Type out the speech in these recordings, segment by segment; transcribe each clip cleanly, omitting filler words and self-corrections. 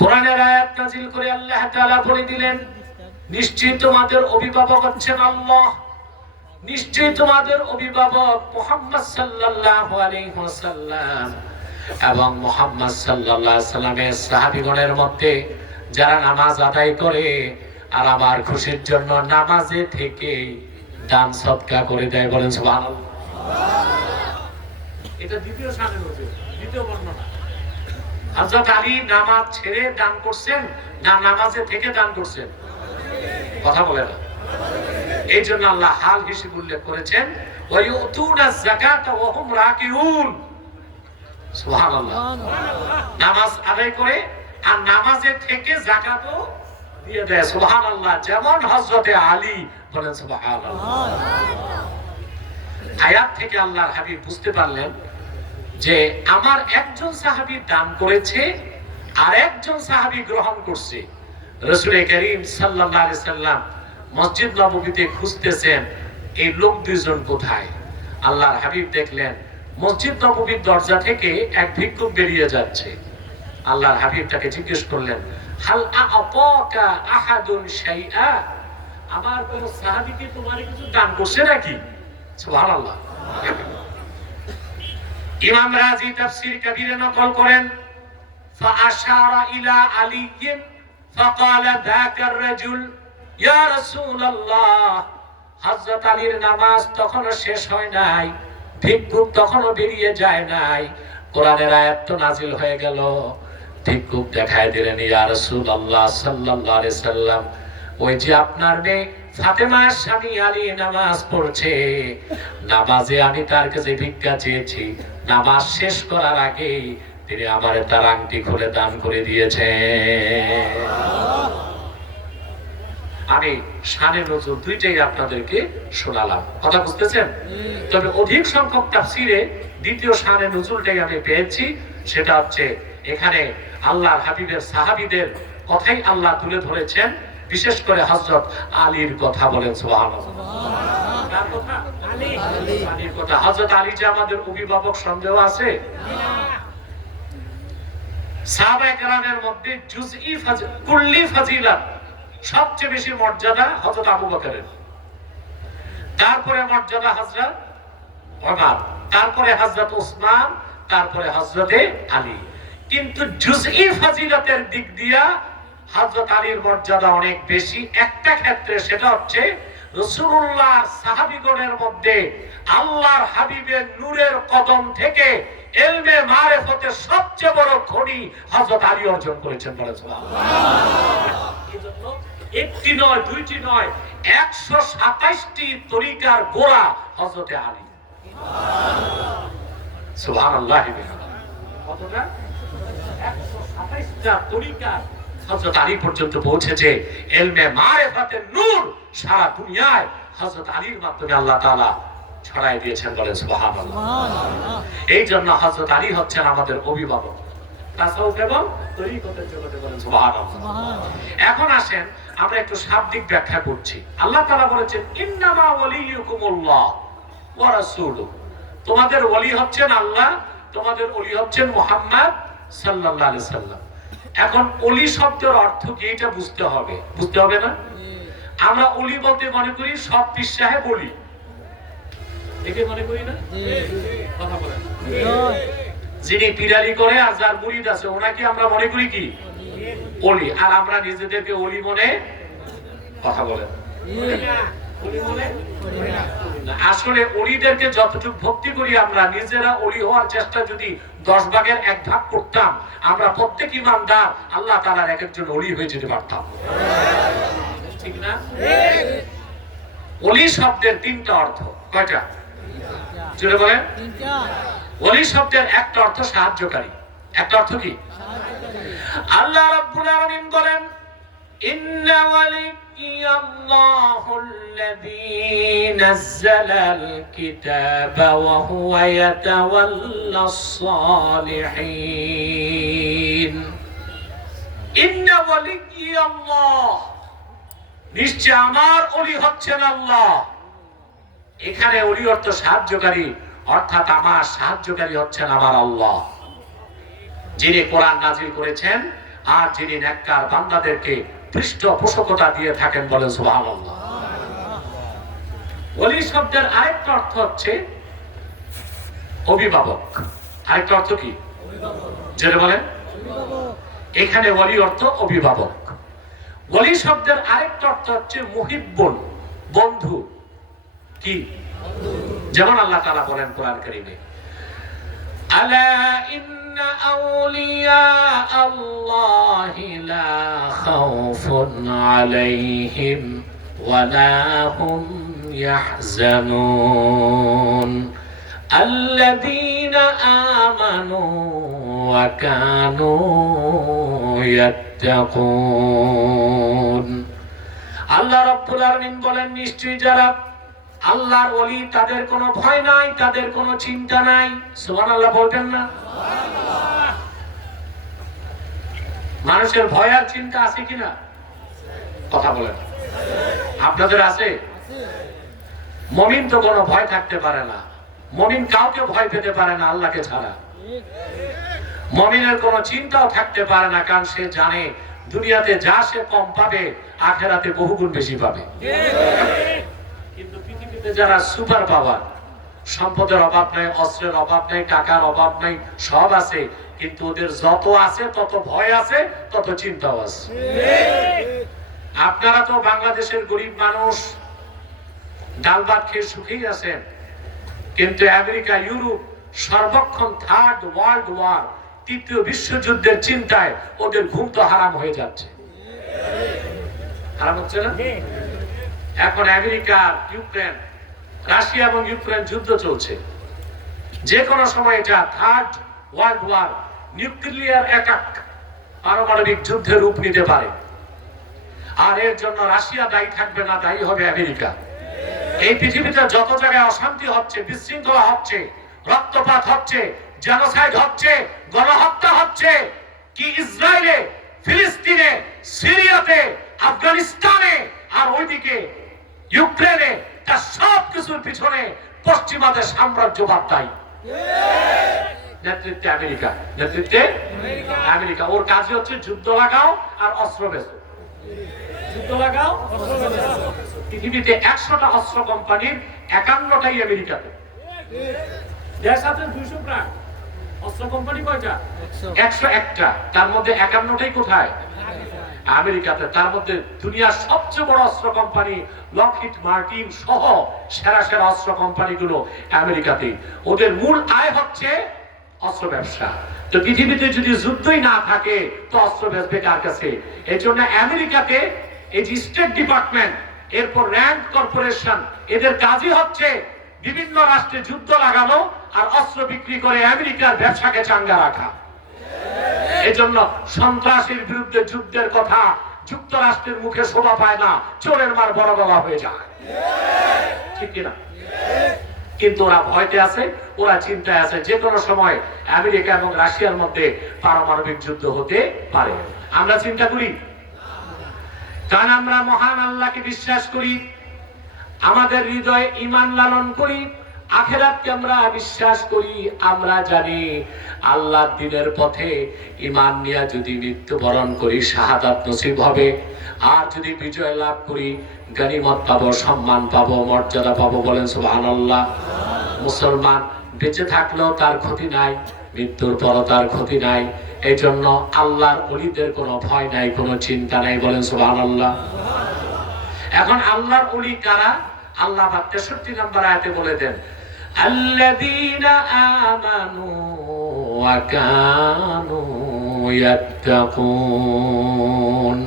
কোরআনের আয়াত নাযিল করে আল্লাহ তাআলা বলে দিলেন, নিশ্চয়ই তোমাদের অভিভাবক হচ্ছেন আল্লাহ, নিশ্চয়ই তোমাদের অভিভাবক মুহাম্মদ সাল্লাল্লাহু আলাইহি ওয়াসাল্লাম এবং মুহাম্মদ সাল্লাল্লাহু আলাইহি সাল্লামের সাহাবীগণের মধ্যে যারা নামাজ আদায় করে আর আমার খুশির জন্য নামাজে থেকে দান সদকা করে দেয়। বলেন সুবহানাল্লাহ। এটা দ্বিতীয় শানে রয়েছে, দ্বিতীয় বর্ণনা। হযরত আলী নামাজ ছেড়ে দান করছেন না নামাজে থেকে দান করছেন? কথা বলে না। এই জন্য আল্লাহ হাল হিসেবে উল্লেখ করেছেন, ওয়ায়ুতুনা যাকাতা ওয়া হুম রাকিউন। সুবহানাল্লাহ। নামাজ আদায় করে আর নামাজে থেকে যাকাতও দিয়ে দেয়। সুবহানাল্লাহ। যেমন হযরতে আলী। বলেন সুবহানাল্লাহ। আয়াত থেকে আল্লাহর হাবিব বুঝতে পারলেন যে আমার একজন সাহাবী দান করেছে আর একজন সাহাবী গ্রহণ করছে। রাসূল করিম সাল্লাল্লাহু আলাইহি সাল্লাম মসজিদ নববীতে খুঁজতেছেন এই লোক দুইজন কোথায়। আল্লাহর হাবিব দেখলেন মসজিদ নববীর দরজা থেকে এক ভিক্ষুক বেরিয়ে যাচ্ছে। আল্লাহর হাবিব তাকে জিজ্ঞেস করলেন, হাল আ'তাকা আহাদুন শাইআ, আমার কোন সাহাবী কি তোমারে কিছু দান করছে নাকি? সুবহানাল্লাহ। ইমাম রাজি তাফসীর কবীরে নকল করেন, ফাআশারা ইলা আলিয়্যিন ফাকালা যাকা আর-রাজুল ইয়া রাসূলুল্লাহ। হযরত আলীর নামাজ তখনও শেষ হয় নাই, ভিক্ষুক তখনও বেরিয়ে যায় নাই, কোরআনের আয়াত তো নাযিল হয়ে গেল। ভিক্ষুক দেখায় দিলেন, ইয়া রাসূলুল্লাহ সাল্লাল্লাহু আলাইহি সাল্লাম, ওই যে আপনার মেয়ে ফাতেমার স্বামী আলী নামাজ পড়ছে, নামাজে আমি তার কাছে ভিক্ষা চেয়েছি, নামাজ শেষ করার আগে তিনি আমারে তার আংটি খুলে দান করে দিয়েছেন। আমি শানে নজুল দুইটাই আপনাদেরকে শোনালাম। কথা বুঝতেছেন? তবে অধিক সংখ্যক তাফসীরে দ্বিতীয় শানে নজুলটাই আমি পেয়েছি। সেটা হচ্ছে এখানে আল্লাহর হাবিবের সাহাবীদের কথাই আল্লাহ তুলে ধরেছেন, বিশেষ করে হযরত আলীর কথা। বলেন সুবহানাল্লাহ। কার কথা? আলীর কথা। হযরত আলী যে আমাদের অভিভাবক সন্দেহ আছে? সাহাবায়ে কেরামের মধ্যে জুজই কুল্লি ফাজিলাত সবচেয়ে বেশি মর্যাদা হযরত আবু বকরের, তারপরে মর্যাদা হযরত ওমর, তারপরে হযরত ওসমান, তারপরে হযরতে আলী। কিন্তু জুজই ফাজিলাতের দিক দিয়া হযরত আলীর মর্যাদা অনেক বেশি একটা ক্ষেত্রে, সেটা হচ্ছে রাসূলুল্লাহর সাহাবীগণের মধ্যে আল্লাহর হাবিবের নূরের কদম থেকে ইলমে মারিফতের সবচেয়ে বড় খনি হযরত আলী অর্জন করেছেন। বলেন সুবহানাল্লাহ। এজন্য একটি নয়, দুইটি নয়, 127টি তরিকার গোড়া হযরতে আলী। সুবহানাল্লাহ। কতটা? 127টা তরিকা হযরত আলী পর্যন্ত পৌঁছেছে। ইলমে মারিফতের নূর সারা দুনিয়ায় হযরত আলীর মাধ্যমে আল্লাহ তাআলা ছড়াই দিয়েছেন। বলেন সুবহানাল্লাহ। এই জন্য হযরত আলী হচ্ছেন আমাদের অভিভাবক তাসাউফ এবং তরিকতের জগতে। বলেন সুবহানাল্লাহ। এখন আসেন আমরা একটু শাব্দিক ব্যাখ্যা করছি। আল্লাহ তাআলা বলেছেন, ইন্নামা ওয়ালিয়ুকুমুল্লাহ ওয়া রাসূলুহু, তোমাদের ওলি হচ্ছেন আল্লাহ, তোমাদের ওলি হচ্ছেন মুহাম্মদ সাল্লাল্লাহু আলাইহি সাল্লাম। এখন ওলি শব্দের অর্থ কি এটা বুঝতে হবে, বুঝতে হবে না? আমরা ওলি বলতে মনে করি সব পীর সাহেব ওলি, একে মনে করি না? কথা বলেন। যিনি পিরালি করে আর যার মুরিদ আছে ওনাকে আমরা মনে করি কি ওলি, আর আমরা নিজেদেরকে ওলি মনে, কথা বলেন, আসলে ওলিদেরকে যতটুকু ভক্তি করি আমরা, নিজেরা ওলি হওয়ার চেষ্টা যদি 10 ভাগের 1 ভাগ করতাম, আমরা প্রত্যেক ইমানদার আল্লাহ তাআলার এক একজন ওলি হয়ে যেতে পারতাম। ঠিক না? ওলি শব্দের 3টা অর্থ। কয়টা? জোরে বলেন। ওলি শব্দের একটা অর্থ সাহায্যকারী, একটা অর্থ কি? আল্লাহ রাব্বুল আলামিন বলেন, ইন্না ওয়ালিয়াল্লাহুল্লাযী নাযালাল কিতাবা ওয়া হুয়া ইয়াতাওয়াল্লাস সালিহিন। ইন্না ওয়ালিয়াল্লাহ, নিশ্চয় আমার ওলি হচ্ছেন আল্লাহ। এখানে ওলি অর্থ সাহায্যকারী, অর্থাৎ আমার সাহায্যকারী হচ্ছেন আমার আল্লাহ, যিনি কোরআন নাযিল করেছেন আর যিনি নেককার বান্দাদেরকে পৃষ্ঠপোষকতা দিয়ে থাকেন, বলেন সুবহানাল্লাহ। ওলি শব্দের আরেকটা অর্থ হচ্ছে অভিভাবক। আরেকটা অর্থ কি? যেটা বলেন, এখানে ওলি অর্থ অভিভাবক। ওলি শব্দের আরেকটা অর্থ হচ্ছে মুহিব্বুন, বন্ধু। কি? যেমন আল্লাহ তাআলা বলেন কোরআন কারীমে, আলা ইন্না আউলিয়া আল্লাহি লা খাউফুন আলাইহিম ওয়া লা হুম ইয়াহজানুন আল্লাযীনা আমানু ওয়া কানু ইয়াত্তাকুন। আল্লাহ রাব্বুল আলামিন বলেন, নিশ্চয়ই যারা আল্লাহর ওলি তাদের কোনো ভয় নাই, তাদের কোনো চিন্তা নাই। সুবহানাল্লাহ বলবেন না? মানুষের ভয় আর চিন্তা আছে কিনা? কথা বলেন। আপনাদের আছে? মুমিন তো কোনো ভয় থাকতে পারে না। মুমিন কাউকে ভয় পেতে পারে না আল্লাহকে ছাড়া। মুমিনের কোনো চিন্তাও থাকতে পারে না, কারণ সে জানে দুনিয়াতে যা সে কম পাবে আখিরাতে বহুগুণ বেশি পাবে। কিন্তু পৃথিবীতে যারা সুপার পাওয়ার, সম্পদের অভাব নাই, অস্ত্রের অভাব নাই, টাকার অভাব নাই, সব আছে, কিন্তু ওদের যত আছে তত ভয় আছে, তত চিন্তাও আছে। আপনারা তো বাংলাদেশের গরিব মানুষ, ডাল ভাত খেয়ে সুখেই আছেন, কিন্তু আমেরিকা, ইউরোপ সর্বক্ষণ থার্ড ওয়ার্ল্ড ওয়ার, তৃতীয় বিশ্বযুদ্ধের চিন্তায় ওদের ঘুম তো হারাম হয়ে যাচ্ছে। হারাম হচ্ছে না? এখন আমেরিকা, ইউক্রেন, রাশিয়া এবং ইউক্রেন যুদ্ধ চলছে। যে কোনো সময় এটা third world war, nuclear attack, পারমাণবিক যুদ্ধের রূপ নিতে পারে। আর এর জন্য রাশিয়া দায়ী থাকবে না, দায়ী হবে আমেরিকা। এই পৃথিবীতে যত জায়গায় অশান্তি হচ্ছে, বিশৃঙ্খলা হচ্ছে, রক্তপাত হচ্ছে, জেনোসাইড হচ্ছে, গণহত্যা হচ্ছে, কি ইসরায়েলে, ফিলিস্তিনে, সিরিয়াতে, আফগানিস্তানে আর ওইদিকে ইউক্রেনে, তার সব কিছুর পিছনে পশ্চিমাদের সাম্রাজ্যবাদ দায়ী। নেতৃত্বে আমেরিকা, নেতৃত্বে আমেরিকা। ওর কাজই হচ্ছে যুদ্ধ লাগাও আর অস্ত্র বেচো। যুদ্ধ লাগাও, পৃথিবীতে 100টা অস্ত্র কোম্পানির 51টাই আমেরিকাতে। দেশ আছে 200 প্রায়, অস্ত্র কোম্পানি কয়টা? 101টা। তার মধ্যে 51টাই কোথায়? আমেরিকাতে। তার মধ্যে দুনিয়ার সবচেয়ে বড় অস্ত্র কোম্পানি লকহিড মার্টিন সহ সেরা সেরা অস্ত্র কোম্পানিগুলো আমেরিকাতে। ওদের মূল আয় হচ্ছে অস্ত্র ব্যবসা। তো পৃথিবীতে যদি যুদ্ধই না থাকে তো অস্ত্র বেচবে কার কাছে? এই জন্য আমেরিকাতে এই যে স্টেট ডিপার্টমেন্ট, এরপর র্যান্ড কর্পোরেশন, এদের কাজই হচ্ছে বিভিন্ন রাষ্ট্রে যুদ্ধ লাগানো আর অস্ত্র বিক্রি করে আমেরিকার ব্যবসাকে চাঙ্গা রাখা। এজন্য সন্ত্রাসীর বিরুদ্ধে যুদ্ধের কথা যুক্তরাষ্ট্রের মুখে শোভা পায় না, চোরের মার বড় গলা হয়ে যায়। ঠিক কিনা? কিন্তু ওরা ভয়তে আছে, ওরা চিন্তায় আছে, যে কোনো সময় আমেরিকা এবং রাশিয়ার মধ্যে পারমাণবিক যুদ্ধ হতে পারে। আমরা চিন্তা করি, কারণ আমরা মহান আল্লাহকে বিশ্বাস করি, আমাদের হৃদয়ে ঈমান লালন করি, আখিরাতকে আমরা বিশ্বাস করি। আমরা জানি আল্লাহর দ্বীনের পথে ঈমান নিয়ে যদি মৃত্যুবরণ করি শাহাদাত নসিব হবে, আর যদি বিজয় লাভ করি গনিমত পাবো, সম্মান পাবো, মর্যাদা পাবো। বলেন সুবহানাল্লাহ। মুসলমান বেঁচে থাকলেও তার ক্ষতি নাই, মৃত্যুর পরও তার ক্ষতি নাই। এই জন্য আল্লাহর ওলিদের কোনো ভয় নাই, কোনো চিন্তা নাই। বলেন সুবহানাল্লাহ। এখন আল্লাহর ওলি কারা? আল্লাহ 63 নম্বর আয়াতে বলে দেন, আল্লাযীনা আমানু ওয়া কানু ইয়াত্তাকুন।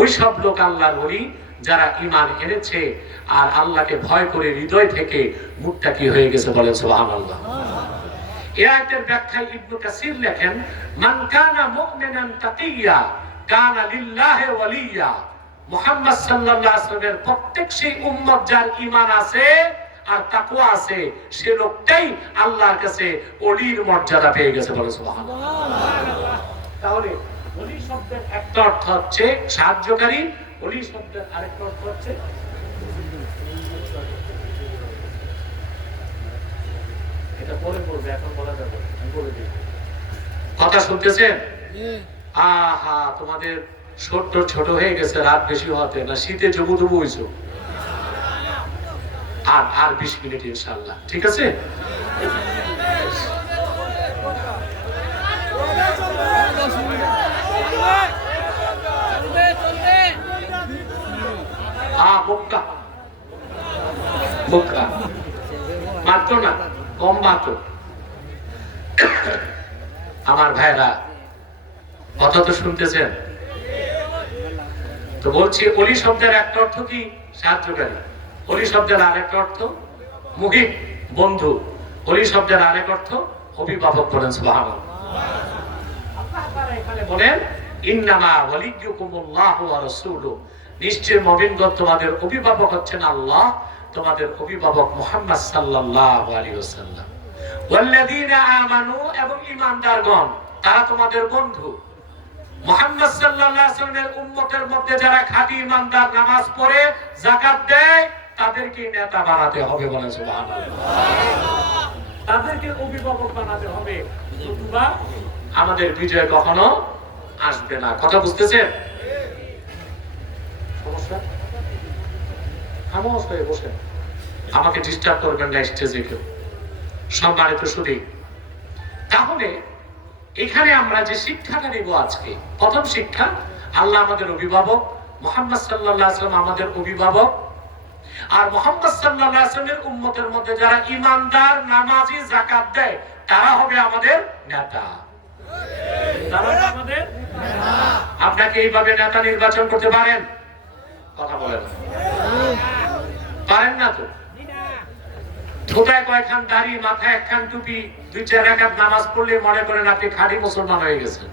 ওই সব লোক আল্লাহর ওলি যারা ঈমান এনেছে আর আল্লাহকে ভয় করে হৃদয় থেকে মুত্তাকি হয়ে গেছে। বলেন সুবহানাল্লাহ। এই আয়াতের ব্যাখ্যায় ইবনে কাসির লেখেন, মান কানা মুমিনান তাকিয়া কানা লিল্লাহি ওয়ালিয়া। মুহাম্মদ সাল্লাল্লাহু আলাইহি ওয়াসাল্লামের প্রত্যেক সেই উম্মত যার ঈমান আছে আর তাকওয়া আছে, সে লোকটাই আল্লাহর কাছে ওলির মর্যাদা পেয়ে গেছে। বলে সুবহানাল্লাহ। তাহলে ওলি শব্দের একটা অর্থ হচ্ছে সাহায্যকারী, ওলি শব্দের আরেকটা অর্থ হচ্ছে এটা পরে বলবে, এখন বলা যাবে, আমি বলে দিই। কথা শুনতেছেন? আহা, তোমাদের ছোট ছোট হয়ে গেছে রাত বেশি হতে না, শীতে জবু তবু হইছো। আর আর 20 মিনিট ইনশাআল্লাহ, ঠিক আছে? মক্কা মক্কা মাত্র না, কম মাত্র। আমার ভাইরা, কথা তো শুনতেছেন তো? বলছি, অলি শব্দের একটা অর্থ কি? সাহায্যকারী। অলি শব্দের আরেকটা অর্থ মুহিব, বন্ধু। অলি শব্দের আরেক অর্থ অভিভাবক। বলেন সুবহানাল্লাহ। আল্লাহ তাআলা এখানে বলেন, ইন্নামা ওয়ালিয়্যুকুমুল্লাহু ওয়া রাসূলুহু, নিশ্চয় মুমিনগণ তোমাদের অভিভাবক হচ্ছেন আল্লাহ, তোমাদের অভিভাবক মুহাম্মদ সাল্লাল্লাহু আলাইহি ওয়াসাল্লাম। ওয়াল্লাযীনা আমানু, এবং ঈমানদারগণ, তারা তোমাদের বন্ধু। মুহাম্মদ সাল্লাল্লাহু আলাইহি ওয়াসাল্লামের উম্মতের মধ্যে যারা খাঁটি ঈমানদার, নামাজ পড়ে, যাকাত দেয়, তাদেরকে নেতা বানাতে হবে। বলেন সুবহানাল্লাহ। তাদেরকে অভিভাবক বানাতে হবে, নতুবা আমাদের বিজয় কখনো আসবে না। কথা বুঝতেছেন? সমস্যা? খামোশ হয়ে বসেন, আমাকে ডিস্টার্ব করবেন না স্টেজে কেউ। সম্মানিত শুধু, তাহলে এখানে আমরা যে শিক্ষাটা নিব আজকে, প্রথম শিক্ষা, আল্লাহ আমাদের অভিভাবক, মুহাম্মদ সাল্লাল্লাহু আলাইহি ওয়াসাল্লাম আমাদের অভিভাবক। আর মুহাম্মদ সাল্লাল্লাহু আলাইহি ওয়াসাল্লামের উম্মতের মধ্যে যারা ঈমানদার, নামাজি, যাকাত দেয়, তারা হবে আমাদের নেতা। তারা আমাদের নেতা। আপনাকে এইভাবে নেতা নির্বাচন করতে পারেন? কথা বলেন। পারেন না তো? ছোটায় কয়খান দাড়ি, মাথায় একখান টুপি, 2-4 রাকাত নামাজ পড়লে মনে করেন আপনি খাঁটি মুসলমান হয়ে গেছেন।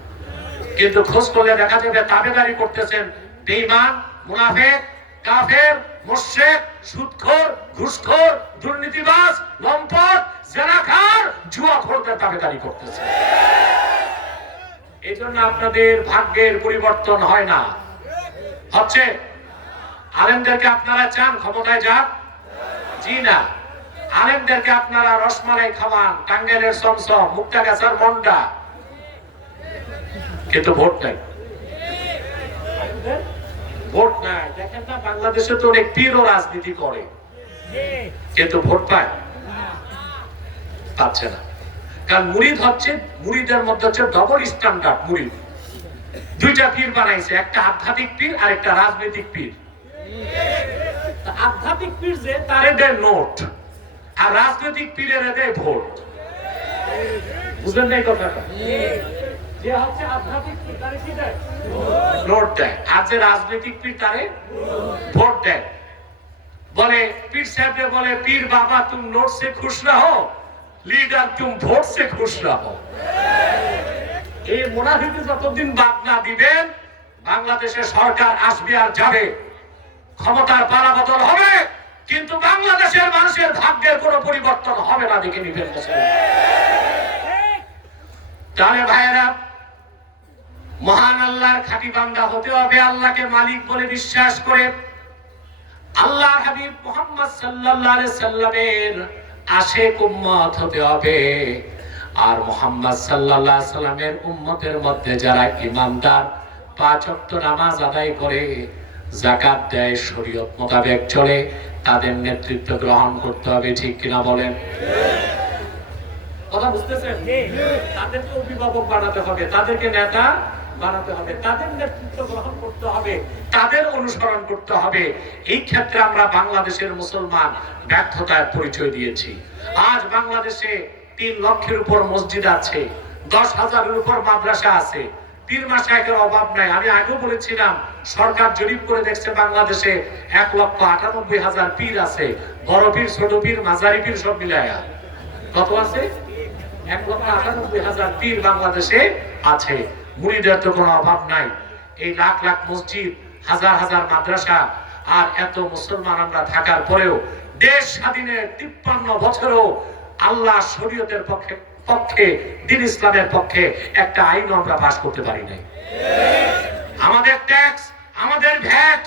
কিন্তু খোঁজ করলে দেখা যাবে তাবেদারি করতেছেন বেঈমান, মুনাফিক, কাফের, মুশরিক, সুদখোর, ঘুষখোর, দুর্নীতিবাজ, লম্পট, জেনাকার, জুয়াখোরদের তাবেদারি করতেছেন। এইজন্য আপনাদের ভাগ্যের পরিবর্তন হয় না। হচ্ছে আলেমদেরকে আপনারা চান ক্ষমতায় যাক? জি না। আলেমদেরকে আপনারা রসমালাই খাওয়ান, টাঙ্গাইলের চমচম, মুক্তাগাছার মন্ডা, কিন্তু ভোট নাই। ভোট নাই। দেখেন না, বাংলাদেশে তো অনেক পীরও রাজনীতি করে, কিন্তু ভোট পায়? পাচ্ছে না। কারণ মুরিদ হচ্ছে, মুরিদের মধ্যে হচ্ছে ডবল স্ট্যান্ডার্ড। মুরিদ দুইটা পীর বানাইছে, একটা আধ্যাত্মিক পীর আর একটা রাজনৈতিক পীর। আধ্যাত্মিক পীর যে তারে দেয় নোট, আর রাজনৈতিক পীরের দেয় ভোট। বুঝলেন না এই কথাটা? যে হচ্ছে আধ্যাত্মিক পীর তারে কি দেয়? নোট দেয়। আর যে রাজনৈতিক পীর তারে ভোট দেয়। বলে পীর সাহেব বলে, পীর বাবা তুম নোট সে খুশ রহো, लीडर तुम ভোট से खुश रहो। এই মুনাফিক যতদিন বাদ না দিবেন, বাংলাদেশের সরকার আসবে আর যাবে, ক্ষমতার পালাবদল হবে, কিন্তু বাংলাদেশের মানুষের ভাগ্যের কোনো পরিবর্তন হবে না। দেখে নিবেন। তাহলে ভাইয়েরা, মহান আল্লাহর খাঁটি বান্দা হতে হবে, আল্লাহকে মালিক বলে বিশ্বাস করে আল্লাহর হাবিব মুহাম্মদ সাল্লাল্লাহু আলাইহি সাল্লামের আশিক উম্মত হতে হবে। আর মুহাম্মদ সাল্লাল্লাহু আলাইহি সাল্লামের উম্মতের মধ্যে যারা ঈমানদার, 5 ওয়াক্ত নামাজ আদায় করে, যাকাত দেয়, শরীয়ত মোতাবেক চলে, তাদের নেতৃত্ব গ্রহণ করতে হবে। ঠিক কিনা বলেন? কথা বুঝতেছেন? তাদেরকে অভিভাবক বানাতে হবে, তাদেরকে নেতা বানাতে হবে, তাদের নেতৃত্ব গ্রহণ করতে হবে, তাদের অনুসরণ করতে হবে। এই ক্ষেত্রে আমরা বাংলাদেশের মুসলমান ব্যর্থতার পরিচয় দিয়েছি। আজ বাংলাদেশে 3 লক্ষের উপর মসজিদ আছে, 10,000-এর উপর মাদ্রাসা আছে, পীর মাশায়েখের অভাব নাই। আমি আগেও বলেছিলাম, সরকার জরিপ করে দেখছে বাংলাদেশে 1,98,000 পীর আছে। বড় পীর, ছোট পীর, মাঝারি পীর সব মিলায়া কত আছে? 1,98,000 পীর বাংলাদেশে আছে। মুরিদের তো কোনো অভাব নাই। এই লাখ লাখ মসজিদ, হাজার হাজার মাদ্রাসা, আর এত মুসলমান আমরা থাকার পরেও দেশ স্বাধীনের 53 বছরও আল্লাহ শরীয়তের পক্ষে, দ্বীন ইসলামের পক্ষে একটা আইন আমরা পাস করতে পারি নাই। আমাদের ট্যাক্স, আমাদের ভ্যাট,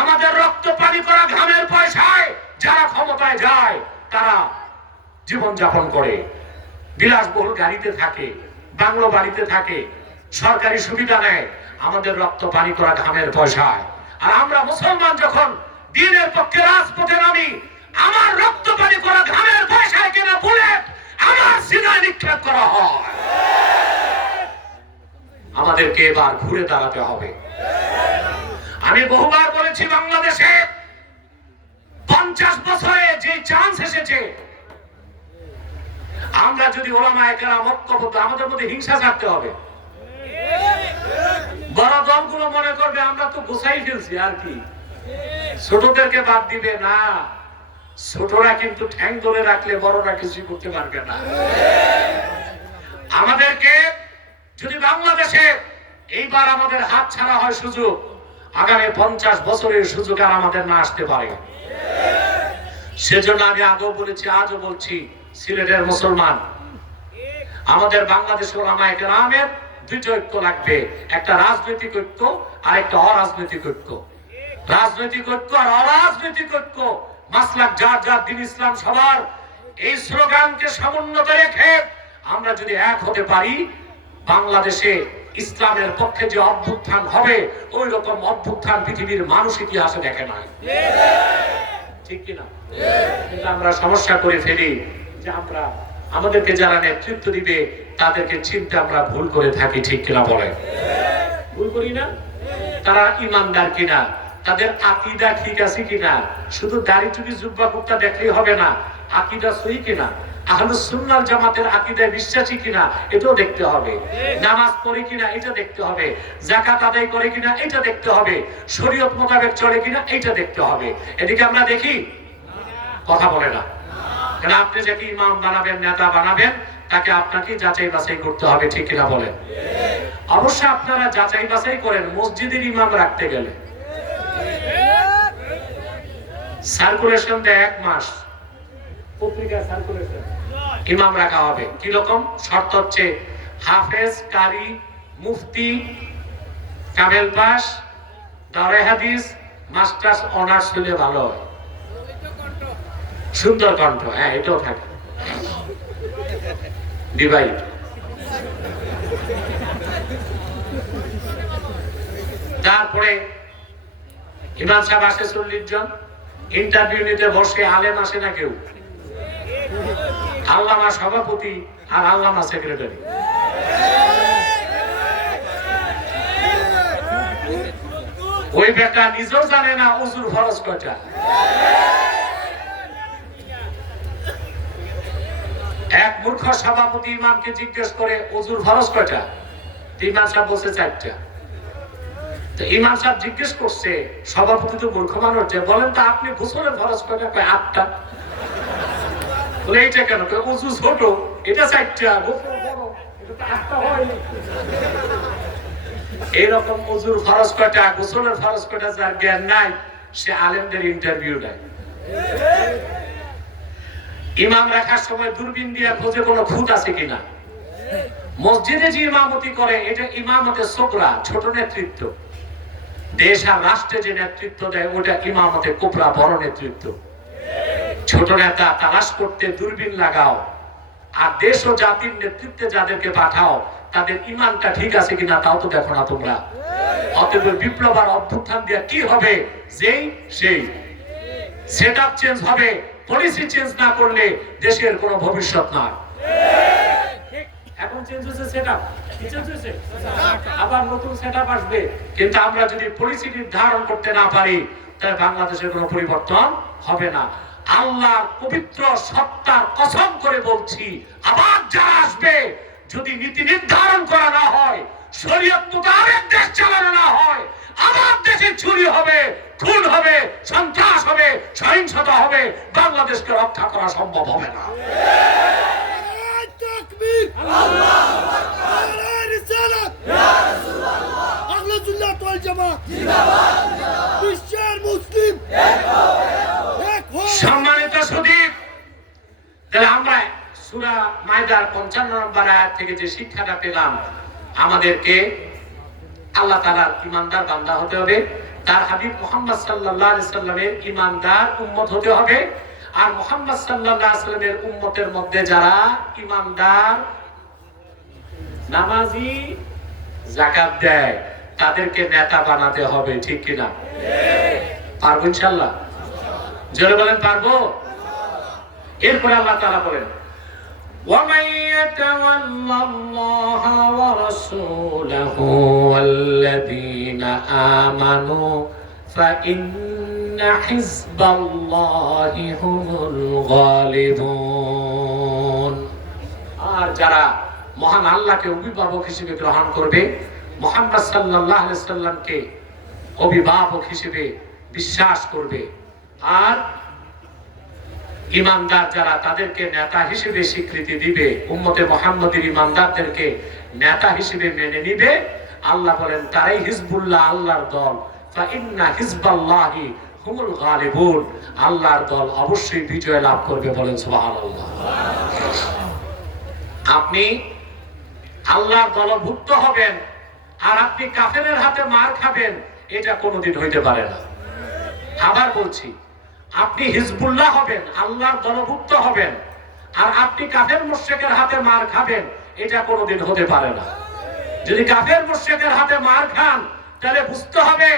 আমাদের রক্ত পানি করা ঘামের পয়সায় যারা ক্ষমতায় যায়, তারা জীবন যাপন করে, বিলাসবহুল গাড়িতে থাকে, বাংলো বাড়িতে থাকে, সরকারি সুবিধা নেয় আমাদের রক্ত পানি করা ঘামের পয়সায়। আর আমরা মুসলমান যখন দ্বীনের পক্ষে রাজপথে নামি, আমার রক্ত পানি করা ঘামের পয়সায় কেনা বুলেট আমার সিনায় নিক্ষেপ করা হয়। আমাদেরকে এবার ঘুরে দাঁড়াতে হবে। আমি বহুবার বলেছি, বাংলাদেশে 50 বছরে যে চান্স এসেছে, আমরা যদি ওলামায়ে কেরাম ঐক্যবদ্ধ, আমাদের মধ্যে হিংসা ছাড়তে হবে। বড় দলগুলো মনে করবে আমরা তো গোছাই ফেলছি, আর কি ছোটদেরকে বাদ দিবে না। ছোটরা কিন্তু ঠ্যাং ধরে রাখলে বড়রা কিছু করতে পারবে না। আমাদেরকে যদি বাংলাদেশে এইবার আমাদের হাত ছাড়া হয় সুযোগ, আগামী 50 বছরের সুযোগ আর আমাদের না আসতে পারে। সেজন্য আমি আগেও বলেছি, আজও বলছি, সিলেটের মুসলমান, আমাদের বাংলাদেশের ওলামায়ে কেরামের দুইটা ঐক্য লাগবে, একটা রাজনৈতিক ঐক্য আর একটা অরাজনৈতিক ঐক্য। রাজনৈতিক ঐক্য আর অরাজনৈতিক ঐক্য, মাসলাক যার যার, দিন ইসলাম সবার, এই স্লোগানকে সমুন্নত রেখে আমরা যদি এক হতে পারি, বাংলাদেশে ইসলামের পক্ষে যে অভ্যুত্থান হবে, ওই রকম অভ্যুত্থান পৃথিবীর মানুষ ইতিহাসে দেখে নাই। ঠিক কিনা? কিন্তু আমরা সমস্যা করে ফেলি যে আমরা আমাদেরকে যারা নেতৃত্ব দিবে তাদেরকে চিন্তা আমরা ভুল করে থাকি। ঠিক কিনা বলে? ভুল করি না? তারা ইমানদার কিনা, তাদের আকীদা ঠিক আছে কিনা, শুধু দাড়ি টুপি জুব্বা কুর্তা দেখলেই হবে না, আকীদা সহি কিনা, আহলুস সুন্নাহ জামাতের আকীদায় বিশ্বাসী কিনা এটাও দেখতে হবে, নামাজ পড়ে কিনা এটা দেখতে হবে, যাকাত আদায় করে কিনা এটা দেখতে হবে, শরীয়ত মোতাবেক চলে কিনা এটা দেখতে হবে। এদিকে আমরা দেখি? কথা বলে না। কারণ আপনি যাকে ইমাম বানাবেন, নেতা বানাবেন, তাকে আপনাকে যাচাই বাছাই করতে হবে। ঠিক কিনা বলেন? অবশ্যই আপনারা যাচাই বাছাই করেন মসজিদের ইমাম রাখতে গেলে। সার্কুলেশন দেয় 1 মাস, পত্রিকায় সার্কুলেশন, ইমাম রাখা হবে। কি রকম শর্ত? হচ্ছে হাফেজ, কারি, মুফতি, কামেল পাস, দাওরে হাদিস, মাস্টার্স, অনার্স হলে ভালো হয়। সুন্দর কণ্ঠ, হ্যাঁ এটাও থাকে, বিবাহিত। তারপরে ইমাম সাহেব আসে 40 জন, ইন্টারভিউ নিতে বসে, আলেম আসে না কেউ, আল্লামা সভাপতি আর আল্লামা সেক্রেটারি। ওই বেটা নিজেও জানে না ওযুর ফরজ কয়টা। এক মূর্খ সভাপতি ইমামকে জিজ্ঞেস করে ওযুর ফরজ কয়টা? ইমাম সাহেব বলছে 4টা। তো ইমাম সাহেব জিজ্ঞেস করছে, সভাপতি তো মূর্খ মানুষ, বলেন তো আপনি গোসলের ফরজ কয়টা? কয় 8টা। বলে এইটা কেন? কয় ওযু ছোট, এটা 4টা, গোসল বড়, এটা তো 8টা হয়। এইরকম ওযুর ফরজ কয়টা, গোসলের ফরজ কয়টা যার জ্ঞান নাই, সে আলেমদের ইন্টারভিউ দেয়। ইমাম রাখার সময় দূরবীন দিয়ে খোঁজে কোনো খুঁত আছে কিনা। মসজিদে যে ইমামতি করে এটা ইমামতে সোগরা, ছোট নেতৃত্ব। দেশ আর রাষ্ট্রে যে নেতৃত্ব দেয় ওটা ইমামতে কোবরা, বড় নেতৃত্ব। ছোট নেতা তালাশ করতে দূরবীন লাগাও, আর দেশ ও জাতির নেতৃত্বে যাদেরকে পাঠাও তাদের ইমানটা ঠিক আছে কিনা তাও তো দেখো না তোমরা। অতএব বিপ্লব আর অভ্যুত্থান দিয়ে কি হবে? যেই সেই সেটআপ চেঞ্জ হবে, পলিসি চেঞ্জ না করলে দেশের কোনো ভবিষ্যৎ নাই। এখন চেঞ্জ হচ্ছে সেটআপ, কি চেঞ্জ হচ্ছে? আবার নতুন সেটআপ আসবে। কিন্তু আমরা যদি পলিসি নির্ধারণ করতে না পারি তাহলে বাংলাদেশের কোনো পরিবর্তন হবে না। আল্লাহর পবিত্র সত্তার কসম করে বলছি, আবার যারা আসবে, যদি নীতি নির্ধারণ করা না হয়, শরীয়ত মোতাবেক দেশ চালানো না হয়, আমার দেশে চুরি হবে, খুন হবে, সন্ত্রাস হবে, সহিংসতা হবে, বাংলাদেশকে রক্ষা করা সম্ভব হবে না। সম্মানিত সুধী, তাহলে আমরা সূরা মায়দার 55 নম্বর আয়াত থেকে যে শিক্ষাটা পেলাম, আমাদেরকে আল্লাহ তাআলার ঈমানদার বান্দা হতে হবে, তার হাবিব মুহাম্মদ সাল্লাল্লাহু আলাইহি সাল্লামের ঈমানদার উম্মত হতে হবে। আর মুহাম্মদ সাল্লাল্লাহু আলাইহি সাল্লামের উম্মতের মধ্যে যারা ঈমানদার, নামাজি, যাকাত দেয়, তাদেরকে নেতা বানাতে হবে, ঠিক কিনা? পারবো ইনশাআল্লাহ? জোরে বলেন পারবো? এরপরে আল্লাহ তাআলা বলেন وَمَن يَتَوَلَّ اللَّهَ وَرَسُولَهُ وَالَّذِينَ آمَنُوا فَإِنَّ حِزْبَ اللَّهِ هُمُ الْغَالِبُونَ। আর যারা মহান আল্লাহকে অভিভাবক হিসেবে গ্রহণ করবে, মুহাম্মদ সাল্লাল্লাহু আলাইহি সাল্লামকে অভিভাবক হিসেবে বিশ্বাস করবে, আর ইমানদার যারা তাদেরকে নেতা হিসেবে স্বীকৃতি দিবে, উম্মতে মুহাম্মাদের ইমানদারদেরকে নেতা হিসেবে মেনে নিবে, আল্লাহ বলেন তারাই হিজবুল্লাহ, আল্লাহর দল। ফাইন্না হিজবাল্লাহি হুমুল গালিবুন, আল্লাহর দল অবশ্যই বিজয় লাভ করবে, বলেন সুবহানাল্লাহ। আপনি আল্লাহর দলভুক্ত হবেন আর আপনি কাফেরের হাতে মার খাবেন, এটা কোনোদিন হইতে পারে না। আবার বলছি, আপনি হিজবুল্লাহ হবেন, আল্লাহর দলভুক্ত হবেন, আর আপনি কাফের মুশরিকের হাতে মার খাবেন, এটা কোনোদিন হতে পারে না। যদি কাফের মুশরিকের হাতে মার খান, তাহলে বুঝতে হবে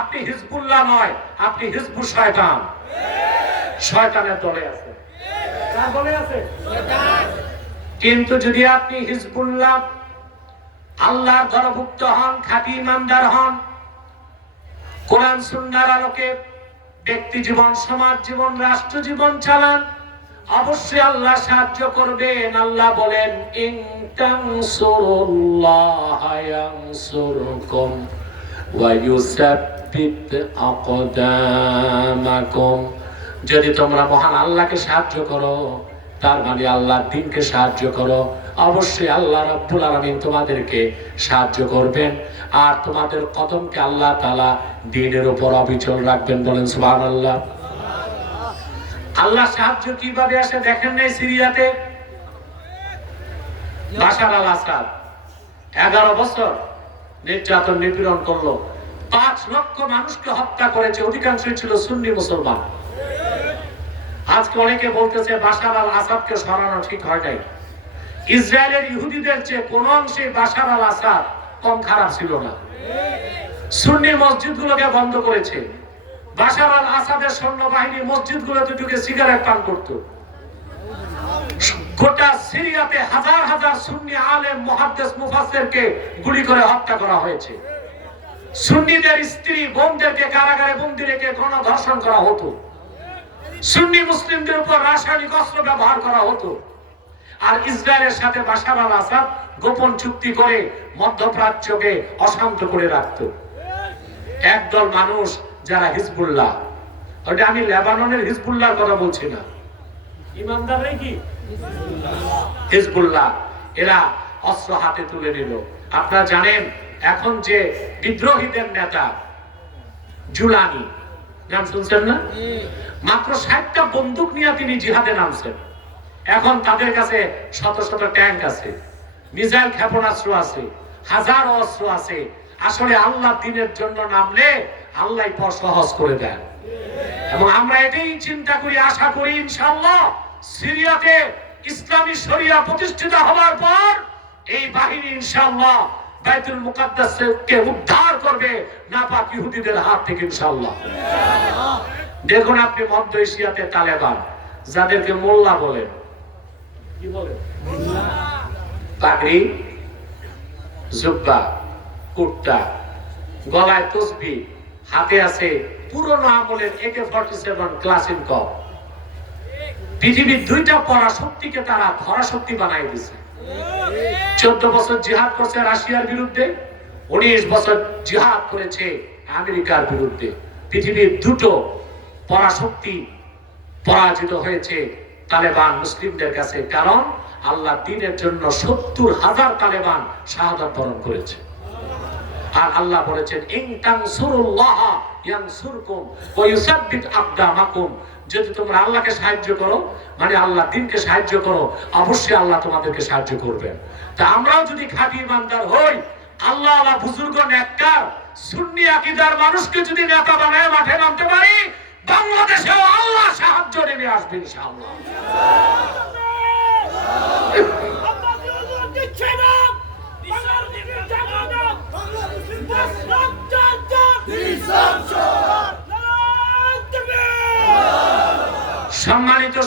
আপনি হিজবুল্লাহ নয়, আপনি হিজবুল শয়তান, শয়তানের দলে আছেন। কার দলে আছে? শয়তান। কিন্তু যদি আপনি হিজবুল্লাহ, আল্লাহর দলভুক্ত হন, খাঁটি ইমানদার হন, কোরআন সুন্নাহর আলোকে ব্যক্তি জীবন, সমাজ জীবন, রাষ্ট্র জীবন চালান, অবশ্যই আল্লাহ সাহায্য করবেন। আল্লাহ বলেন ইন তানসুরুল্লাহা ইয়ানসুরকুম ওয়া ইউসাব্বিত আকদামাকুম। যদি তোমরা মহান আল্লাহকে সাহায্য করো, তার মানে আল্লাহর দ্বীনকে সাহায্য করো, অবশ্যই আল্লাহ রাব্বুল আলামিন তোমাদেরকে সাহায্য করবেন, আর তোমাদের কদমকে আল্লাহ তাআলা দ্বীনের উপর অবিচল রাখবেন, বলেন সুবহানাল্লাহ। আল্লাহ সাহায্য কিভাবে আসে দেখেন নাই? সিরিয়াতে বাশার আল আসাদ 11 বছর নির্যাতন নিপীড়ন করলো, 5 লক্ষ মানুষকে হত্যা করেছে, অধিকাংশই ছিল সুন্নি মুসলমান। আজকে অনেকে বলতেছে বাশার আল আসাদকে সরানো ঠিক হয় নাই। ইসরায়েলের ইহুদিদের চেয়ে কোন অংশে বাশার আল আসাদ কম খারাপ ছিল না। সুন্নি মসজিদগুলোকে বন্ধ করেছে। বাশার আল আসাদের সৈন্যবাহিনী মসজিদগুলোতে ঢুকে সিগারেট পান করত। গোটা সিরিয়াতে হাজার হাজার সুন্নি আলেম, মুহাদ্দিস, মুফাসসিরকে গুলি করে হত্যা করা হয়েছে। সুন্নিদের স্ত্রী বোনদেরকে কারাগারে বন্দী রেখে গণধর্ষণ করা হতো। সুন্নি মুসলিমদের উপর রাসায়নিক অস্ত্র ব্যবহার করা হতো। আর ইসরায়েলের সাথে বাশার আল আসাদ গোপন চুক্তি করে মধ্যপ্রাচ্যকে অশান্ত করে রাখত। একদল মানুষ যারা হিজবুল্লাহ, ওটা আমি লেবাননের হিজবুল্লাহর কথা বলছি না, ইমানদাররাই কি হিজবুল্লাহ, এরা অস্ত্র হাতে তুলে নিল। আপনারা জানেন এখন যে বিদ্রোহীদের নেতা জুলানি, নাম শুনছেন না? মাত্র 60টা বন্দুক নিয়ে তিনি জিহাদে নামছেন। এখন তাদের কাছে শত শত ট্যাঙ্ক আছে, মিসাইল ক্ষেপণাস্ত্র আছে, হাজার অস্ত্র আছে। আসলে আল্লাহ দ্বীনের জন্য নামলে আল্লাহ পথ সহজ করে দেন। এবং আমরা এটাই চিন্তা করি, আশা করি ইনশাআল্লাহ সিরিয়াতে ইসলামী শরিয়া প্রতিষ্ঠিত হওয়ার পর এই বাহিনী ইনশাআল্লাহ বাইতুল মুকাদ্দাসকে উদ্ধার করবে নাপাক ইহুদিদের হাত থেকে ইনশাআল্লাহ। দেখুন আপনি মধ্য এশিয়াতে তালেবান, যাদেরকে মোল্লা বলেন, কি বলেন? পাগড়ি, জুব্বা, কুর্তা, গলায় তসবিহ, হাতে আছে পুরনো আমলের AK-47 ক্লাসিনকভ। পৃথিবীর 2টা পরাশক্তিকে তারা ধরাশক্তি বানাই দিয়েছে। 14 বছর জিহাদ করছে রাশিয়ার বিরুদ্ধে, 19 বছর জিহাদ করেছে আমেরিকার বিরুদ্ধে। পৃথিবীর 2টো পরাশক্তি পরাজিত হয়েছে তালেবান মুসলিমদের কাছে, কারণ আল্লাহ দ্বীনের জন্য 70,000 তালেবান শাহাদাত বরণ করেছে। আর আল্লাহ বলেছেন ইন তানসুরুল্লাহা ইয়ানসুরকুম ওয়া ইউসাব্বিত আকদামাকুম। যদি তোমরা আল্লাহকে সাহায্য করো, মানে আল্লাহ দ্বীনকে সাহায্য করো, অবশ্যই আল্লাহ তোমাদেরকে সাহায্য করবেন। তা আমরাও যদি খাঁটি ইমানদার হই, আল্লাহ ওয়ালা বুজুর্গ নেককার সুন্নি আকীদার মানুষকে যদি নেতা বানায় মাঠে নামতে পারি, বাংলাদেশেও আল্লাহ সাহায্য নেমে আসবে ইনশাআল্লাহ।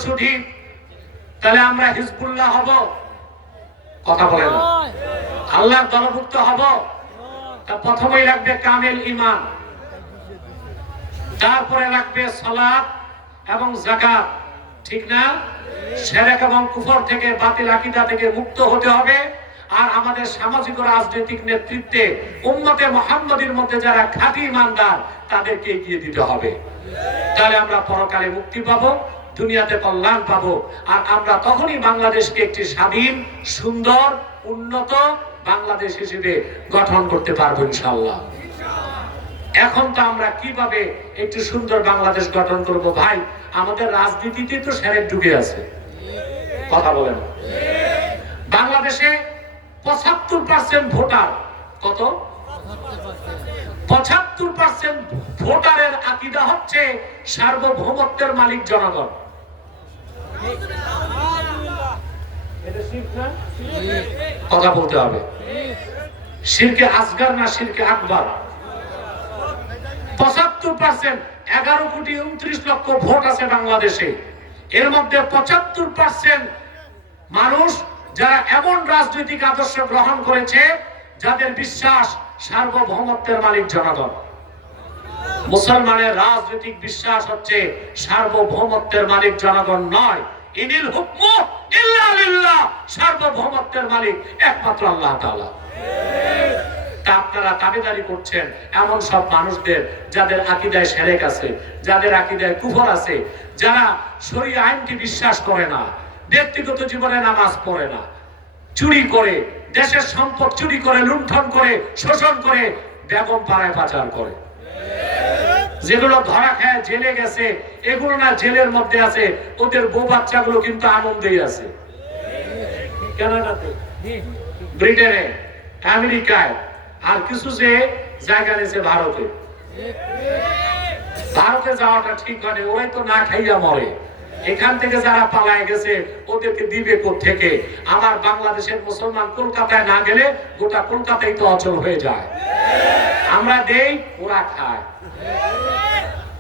শুধু তাহলে আমরা হিজবুল্লাহ হব? কথা বলে না। আল্লাহর দলভুক্ত হব? তা প্রথমেই লাগবে কামেল ঈমান, তারপরে লাগবে সালাত এবং যাকাত, ঠিক না? শিরক এবং কুফর থেকে, বাতিল আকীদা থেকে মুক্ত হতে হবে। আর আমাদের সামাজিক ও রাজনৈতিক নেতৃত্বে উম্মতে মুহাম্মাদীর মধ্যে যারা খাঁটি ঈমানদার তাদেরকে এগিয়ে দিতে হবে। তাহলে আমরা পরকালে মুক্তি পাবো, দুনিয়াতে কল্যাণ পাবো। আর আমরা তখনই বাংলাদেশকে একটি স্বাধীন, সুন্দর, উন্নত বাংলাদেশ হিসেবে গঠন করতে পারবো ইনশাআল্লাহ। এখন তো আমরা কিভাবে একটি সুন্দর বাংলাদেশ গঠন করব ভাই? আমাদের রাজনীতিতে তো সেরেক ঢুকে আছে। কথা বলেন। বাংলাদেশে 75% ভোটার, কত? 75% ভোটারের আকীদা হচ্ছে সার্বভৌমত্বের মালিক জনগণ। কথা বলতে হবে। শিরকে আসগার না শিরকে আকবার? 75%, 11,29,00,000 ভোট আছে বাংলাদেশে। এর মধ্যে 75% মানুষ যারা এমন রাজনৈতিক আদর্শ গ্রহণ করেছে যাদের বিশ্বাস সার্বভৌমত্বের মালিক জনগণ। মুসলমানের রাজনৈতিক বিশ্বাস হচ্ছে সার্বভৌমত্বের মালিক জনগণ নয়। ইনিল হুকমু ইল্লা লিল্লাহ, সার্বভৌমত্বের মালিক একমাত্র আল্লাহ তাআলা। আপনারা দাবিদারি করছেন এমন সব মানুষদের যাদের আকীদায় শিরক আছে, যাদের আকীদায় কুফর আছে, যারা শরীয়ত আইনকে বিশ্বাস করে না, ব্যক্তিগত জীবনে নামাজ পড়ে না, চুরি করে, দেশের সম্পদ চুরি করে, লুণ্ঠন করে, শোষণ করে, বেগম পাড়ায় পাচার করে। যেগুলো ধরা খায় জেলে গেছে, এগুলো না জেলের মধ্যে আছে, ওদের বউ বাচ্চাগুলো কিন্তু আনন্দেই আছে। কানাডাতে, ব্রিটেনে, আমেরিকায়, আর কিছু যে জায়গা নিয়েছে ভারতে। ভারতে যাওয়াটা ঠিক হয়নি, ওরাই তো না খাইয়া মরে। এখান থেকে যারা পালায় গেছে ওদেরকে দিবে কোত্থেকে? আমার বাংলাদেশের মুসলমান কলকাতায় না গেলে গোটা কলকাতাই তো অচল হয়ে যায়। আমরা দেই, ওরা খায়।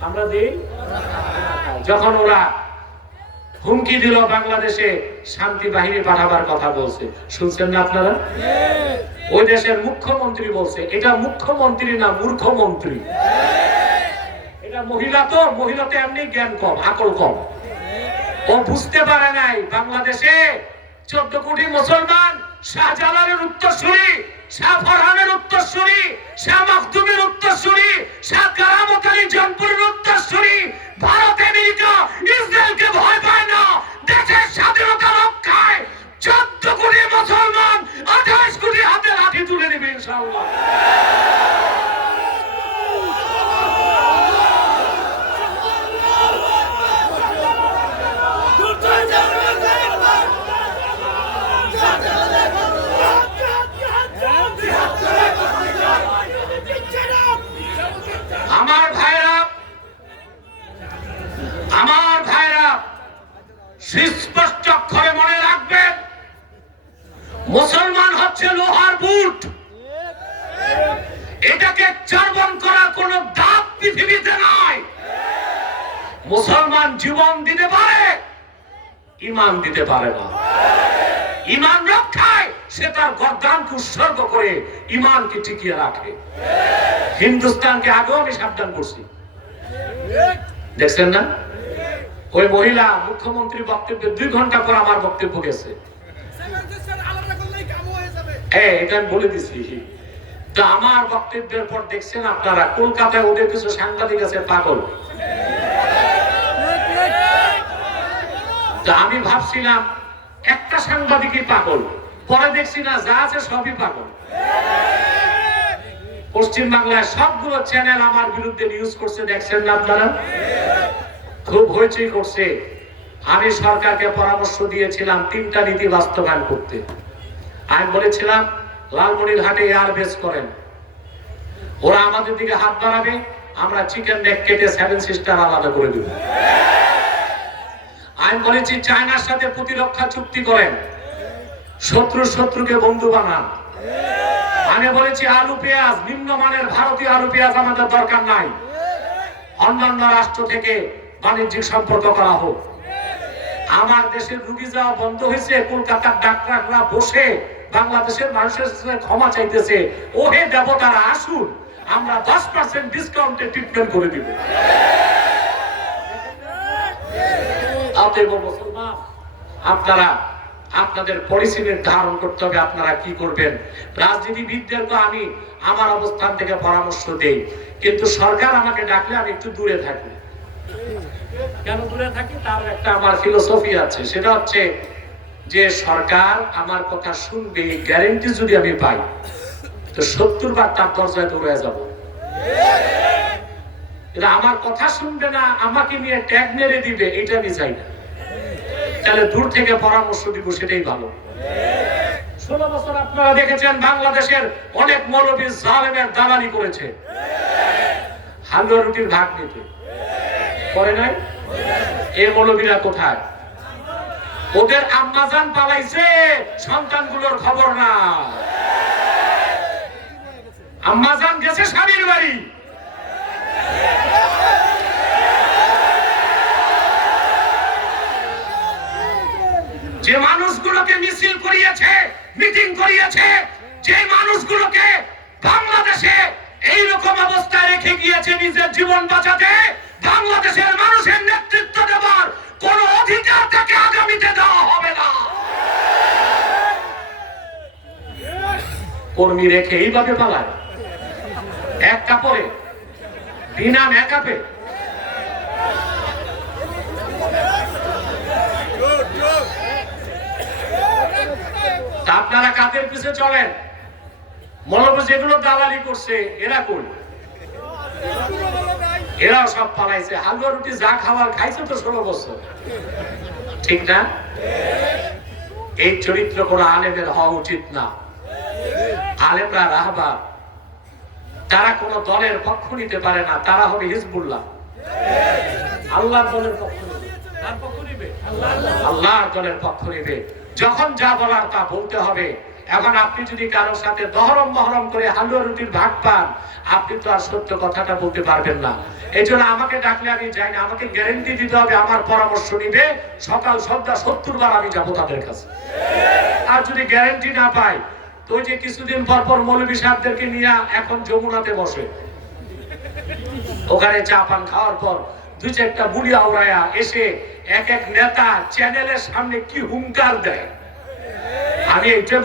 আমরা দেই, যখন ওরা হুমকি দিল বাংলাদেশে শান্তি বাহিনী পাঠাবার কথা বলছে, শুনছেন না আপনারা? ওই দেশের মুখ্যমন্ত্রী বলছে, এটা মুখ্যমন্ত্রী না মূর্খমন্ত্রী। এটা মহিলা তো, মহিলা তো এমনি জ্ঞান কম, আকল কম। ও বুঝতে পারে নাই বাংলাদেশে 14 কোটি মুসলমান শাহজালালের উত্তরসূরি, শাহ ফরহানের উত্তরসূরি, শাহ মাখদুমের উত্তরসূরি, শাহ কারামত আলী জনপুরের উত্তরসূরি। ভারত, আমেরিকা, ইসরায়েলকে ভয় পায় না। দেশের স্বাধীনতা রক্ষায় 14 কোটি মুসলমান 28 কোটি হাতে লাঠি তুলে নেবে ইনশাআল্লাহ। আমার ভাইরা সুস্পষ্ট অক্ষরে মনে রাখবেন, মুসলমান হচ্ছে লোহার বুট। এটাকে চারবন করার কোন দাঁত পৃথিবীতে নয়। মুসলমান জীবন দিতে পারে, ঈমান দিতে পারে না। ঈমান রক্ষায় সে তার গর্দানকে উৎসর্গ করে ঈমানকে টিকিয়ে রাখে। হিন্দুস্তানকে আগেও আমি সাবধান করছি, দেখছেন না? ওই মহিলা মুখ্যমন্ত্রী বক্তব্যে 2 ঘন্টা পর আমার বক্তব্য গেছে। এটা আমি বলে দিছি। তো আমার বক্তব্যের পর দেখছেন আপনারা কলকাতায় ওদের কিছু সাংবাদিক আছে পাগল। তো আমি ভাবছিলাম একটা সাংবাদিকই পাগল, পরে দেখছি না যা আছে সবই পাগল। পশ্চিম বাংলায় সবগুলো চ্যানেল আমার বিরুদ্ধে নিউজ করছে, দেখছেন না আপনারা? খুব হইচই করছে। আমি সরকারকে পরামর্শ দিয়েছিলাম 3টা নীতি বাস্তবায়ন করতে। আমি বলেছিলাম লালমনিরহাটে এয়ারবেস করেন, ওরা আমাদের দিকে হাত বাড়াবে, আমরা চিকেন নেক কেটে 7 সিস্টার আলাদা করে দেব। আমি বলেছি চায়নার সাথে প্রতিরক্ষা চুক্তি করেন, শত্রুকে বন্ধু বানান। আমি বলেছি আলু পেঁয়াজ, নিম্নমানের ভারতীয় আলু পেঁয়াজ আমাদের দরকার নাই, অন্যান্য রাষ্ট্র থেকে বাণিজ্যিক সম্পর্ক করা হোক। আমার দেশের রুগী যাওয়া বন্ধ হয়েছে, কলকাতার ডাক্তাররা বসে বাংলাদেশের মানুষের সাথে ক্ষমা চাইতেছে, ওহে দেবতারা আসুন, আমরা 10% ডিসকাউন্টে ট্রিটমেন্ট করে দিব। মুসলমান, আপনারা আপনাদের পলিসি নির্ধারণ করতে হবে, আপনারা কি করবেন। রাজনীতিবিদদেরকে আমি আমার অবস্থান থেকে পরামর্শ দেই, কিন্তু সরকার আমাকে ডাকলে আমি একটু দূরে থাকি। কেন দূরে থাকি? তার একটা আমার ফিলোসফি আছে, সেটা হচ্ছে যে সরকার আমার কথা শুনবে গ্যারেন্টি যদি আমি পাই, তো 70 বার তার দরজায় দৌড়ে যাব। আমার কথা শুনবে না, আমাকে নিয়ে ট্যাগ মেরে দিবে, এটা আমি চাই না। তাহলে দূর থেকে পরামর্শ দিব, সেটাই ভালো। 16 বছর আপনারা দেখেছেন বাংলাদেশের অনেক মৌলবী জালেমের দালালি করেছে হালুয়া রুটির ভাগ নিতে, করে নাই? এই মৌলবীরা কোথায়? ওদের আম্মাজান পালাইছে, সন্তানগুলোর খবর না। আম্মাজান গেছে স্বামীর বাড়ি, যে মানুষগুলোকে মিছিল করিয়েছে, মিটিং করিয়েছে, যে মানুষগুলোকে বাংলাদেশে এইরকম অবস্থায় রেখে গিয়েছে নিজের জীবন বাঁচাতে, বাংলাদেশের মানুষের নেতৃত্ব দেওয়ার কোন অধিকার তাকে আগামীতে দেওয়া হবে না। কর্মী রেখে এইভাবে পালায়, এক কাপড়ে, বিনা মেকআপে। আপনারা কাদের পিছে চলেন? মৌলবী যেগুলো দালালি করছে এরা কই? এরাও সব পালাইছে। হালুয়া রুটি যা খাবার খাইছে তো 16 বছর, ঠিক না? এই চরিত্র কোনো আলেমের হওয়া উচিত না। আলেমরা রাহবার, তারা কোন দলের পক্ষ নিতে পারে না, তারা হবে হিজবুল্লাহ। আল্লাহর দলের পক্ষ নিবে। কার পক্ষ নিবে? আল্লাহর দলের পক্ষ নিবে। যখন যা বলার তা বলতে হবে। এখন আপনি যদি কারোর সাথে দহরম মহরম করে হালুয়া রুটির ভাগ পান, আপনি তো আর সত্য কথাটা বলতে পারবেন না। এই জন্য আমাকে ডাকলে আমি যাই না, আমাকে গ্যারেন্টি দিতে হবে, আমার পরামর্শ নিবে, সকাল সন্ধ্যা 70 বার আমি যাবো তাদের কাছে। আর যদি গ্যারেন্টি না পাই, তো ওই যে কিছুদিন পর পর মৌলবী সাহেবদেরকে নিয়ে এখন যমুনাতে বসে, ওখানে চা পান খাওয়ার পর 2-4টা বুড়ি আওড়ায়া এসে এক এক নেতা চ্যানেলের সামনে কি হুঙ্কার দেয়। আমি এইটা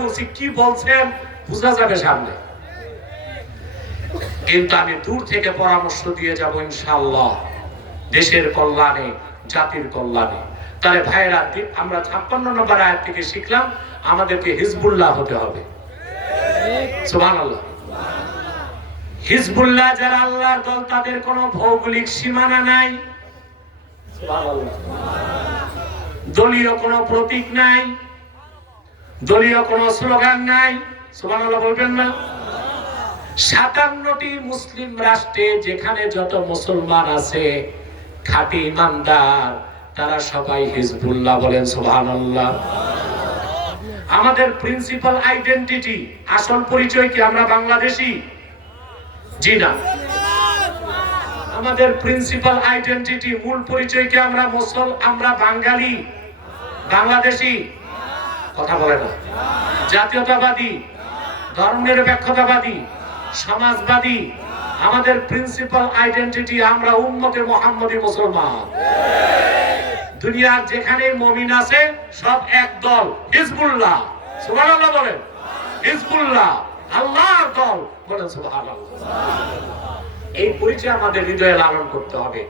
বলছি, কি বলছেন বোঝা যাবে সামনে, কিন্তু আমি দূর থেকে পরামর্শ দিয়ে যাব ইনশাআল্লাহ, দেশের কল্যাণে, জাতির কল্যাণে। তাহলে ভাইরা, আমরা 56 নম্বর আয়াত থেকে শিখলাম আমাদেরকে হিজবুল্লাহ হতে হবে। সুবহানাল্লাহ। হিজবুল্লাহ যারা আল্লাহর দল, তাদের কোনো ভৌগোলিক সীমানা নাই, দলীয় কোনো প্রতীক নাই, দলীয় কোনো স্লোগান নাই। সুবহানাল্লাহ বলবেন না? 57টি মুসলিম রাষ্ট্রে যেখানে যত মুসলমান আছে খাঁটি ইমানদার, তারা সবাই হিজবুল্লাহ বলেন। সুবহানাল্লাহ। আমাদের প্রিন্সিপাল আইডেন্টিটি, আসল পরিচয় কি? আমরা বাংলাদেশী? জি না। আমাদের প্রিন্সিপাল আইডেন্টিটি, মূল পরিচয় কি? আমরা বাঙালি, বাংলাদেশী? কথা বলে না। জাতীয়তাবাদী, ধর্মনিরপেক্ষতাবাদী, সমাজবাদী? আমাদের প্রিন্সিপাল আইডেন্টিটি আমরা উম্মতে মুহাম্মদী মুসলমান। দুনিয়ার যেখানে মুমিন আছে সব এক দল, হিজবুল্লাহ। সুবহানাল্লাহ বলেন। হিজবুল্লাহ আল্লাহর দল বলেন। সুবহানাল্লাহ। এই পরিচয় আমাদের হৃদয়ে লালন করতে হবে।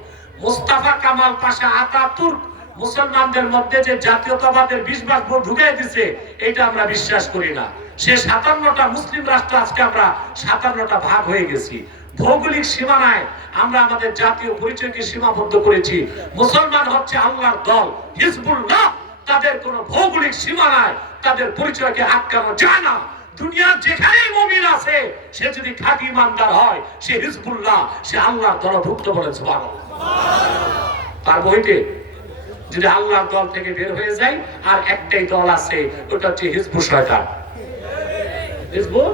মুস্তাফা কামাল পাশা আতাতুর্ক মুসলমানদের মধ্যে যে জাতীয়তাবাদের বিশ্বাস ঢুকাই দিছে, এটা আমরা বিশ্বাস করি না। সে 57টা মুসলিম রাষ্ট্র, আজকে আমরা 57টা ভাগ হয়ে গেছি। ভৌগোলিক সীমানায় আমরা আমাদের জাতীয় পরিচয়কে সীমাবদ্ধ করেছি। মুসলমান হচ্ছে আল্লাহর দল, হিজবুল্লাহ। তাদের কোনো ভৌগোলিক সীমানায় তাদের পরিচয়কে আটকানো যায় না। দুনিয়ার যেখানেই মুমিন আছে, সে যদি খাঁটি ইমানদার হয়, সে হিজবুল্লাহ, সে আল্লাহর দলভুক্ত বলেন। সুবহানাল্লাহ। পারবো হইতে? যদি আল্লাহর দল থেকে বের হয়ে যায়, আর একটাই দল আছে, ওটা হচ্ছে হিজবুল শয়তান। হিজবুল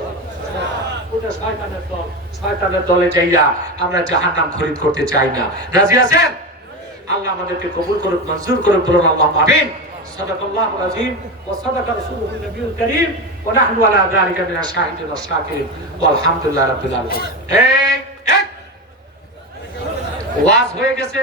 ওটা শয়তানের দল। শয়তানের দলে যাইয়া আমরা জাহান্নাম খরিদ করতে চাই না। রাজি আছেন? আল্লাহ আমাদেরকে কবুল করুক, মঞ্জুর করুক, বলুন আল্লাহুম্মা আমিন। সাদাকাল্লাহুল আযীম ওয়া সাদাকা রাসূলুহুল নবিয়ুল কারীম ওয়া নাহনু আলা যালিকা মিনাশ শাহিদিন ওয়াশ শাকিরিন ওয়া আলহামদুলিল্লাহি রাব্বিল আলামিন। ওয়াজ হয়ে গেছে।